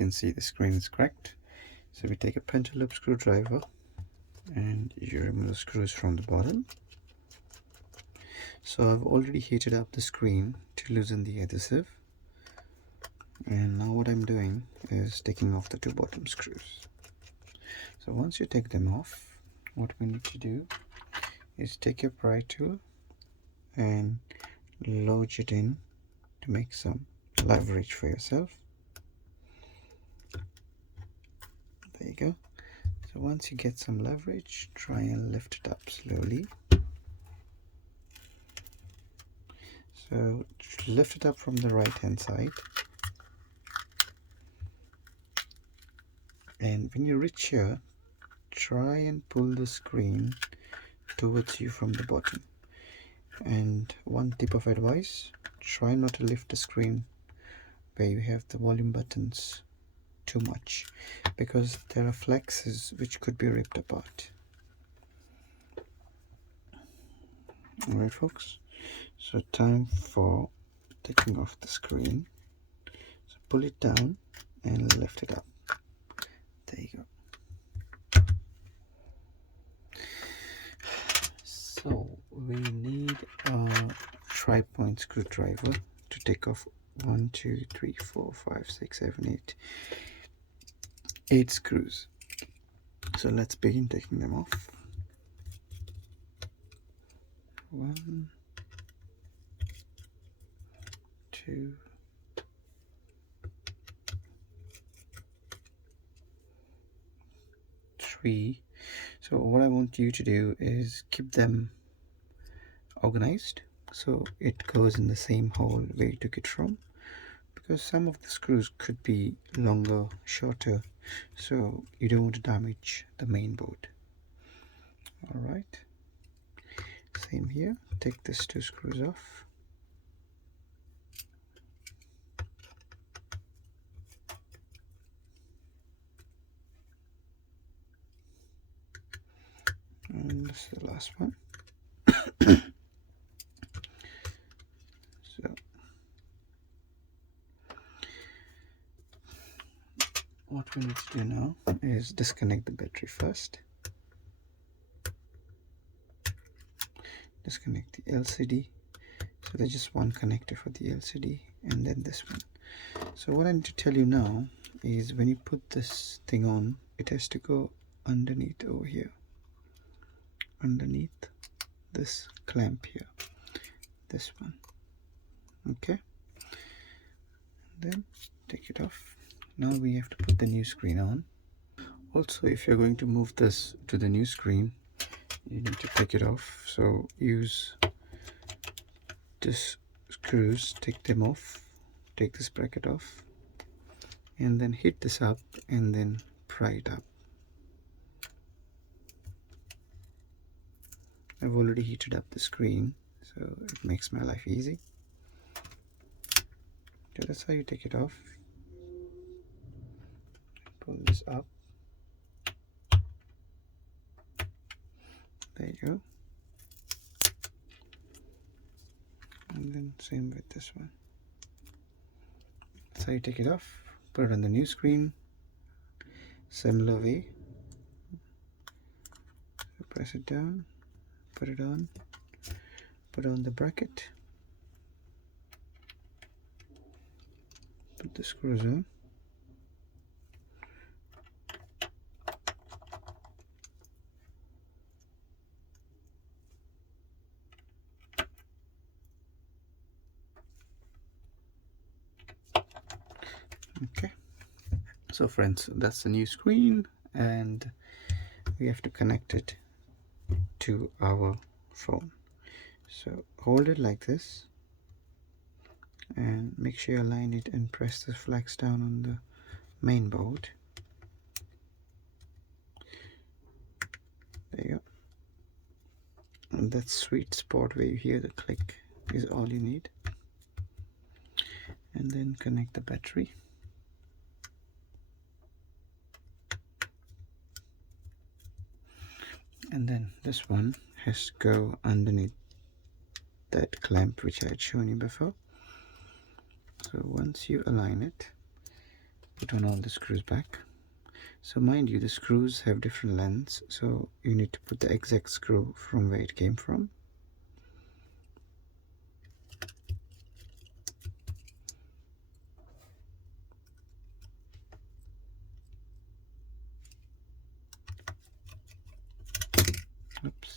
can see the screen is cracked. So we take a pentaloop screwdriver and you remove the screws from the bottom. So I've already heated up the screen to loosen the adhesive, and now what I'm doing is taking off the two bottom screws. So once you take them off, what we need to do is take your pry tool and lodge it in to make some leverage for yourself. There you go. So once you get some leverage, try and lift it up slowly. So lift it up from the right hand side, and when you reach here, try and pull the screen towards you from the bottom. And one tip of advice, try not to lift the screen where you have the volume buttons too much, because there are flexes which could be ripped apart. Alright folks, so time for taking off the screen. So pull it down and lift it up. There you go. So we need a tri-point screwdriver to take off 1, 2, 3, 4, 5, 6, 7, 8 screws. So let's begin taking them off. 1, 2, 3. So what I want you to do is keep them organized so it goes in the same hole where you took it from, because some of the screws could be longer, shorter, so you don't want to damage the main board. Alright, same here, take these two screws off. And this is the last one. So what we need to do now is disconnect the battery first. Disconnect the LCD. So there's just one connector for the LCD, and then this one. So what I need to tell you now is when you put this thing on, it has to go underneath over here, underneath this clamp here, this one. Okay, then take it off. Now we have to put the new screen on. Also, if you're going to move this to the new screen, you need to take it off. So use this screws, take them off, take this bracket off, and then heat this up and then pry it up. I've already heated up the screen, so it makes my life easy. So that's how you take it off. Pull this up. There you go. And then same with this one. That's how you take it off. Put it on the new screen. Similar way. So press it down. Put it on. Put on the bracket. Put the screws on. Okay, so friends, that's the new screen, and we have to connect it to our phone. So hold it like this and make sure you align it and press the flex down on the main board. There you go. And that sweet spot where you hear the click is all you need. And then connect the battery. And then this one has to go underneath that clamp which I had shown you before. So once you align it, put on all the screws back. So mind you, the screws have different lengths, so you need to put the exact screw from where it came from. Oops.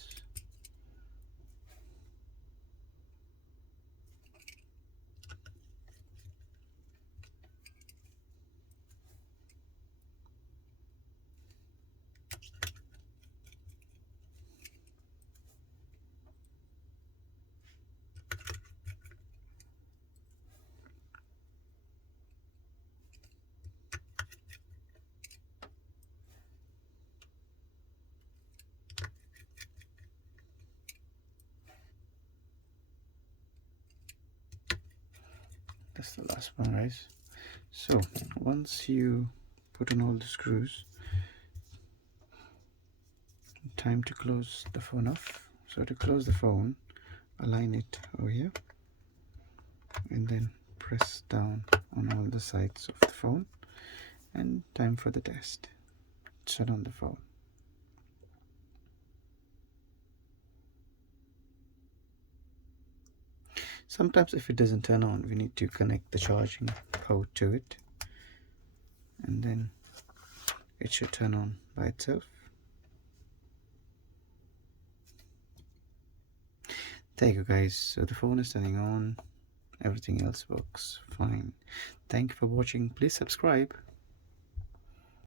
That's the last one, guys. So once you put in all the screws, time to close the phone off. So to close the phone, align it over here and then press down on all the sides of the phone, and time for the test. Shut on the phone. Sometimes if it doesn't turn on, we need to connect the charging port to it, and then it should turn on by itself. There you go, guys. So the phone is turning on, everything else works fine. Thank you for watching. Please subscribe.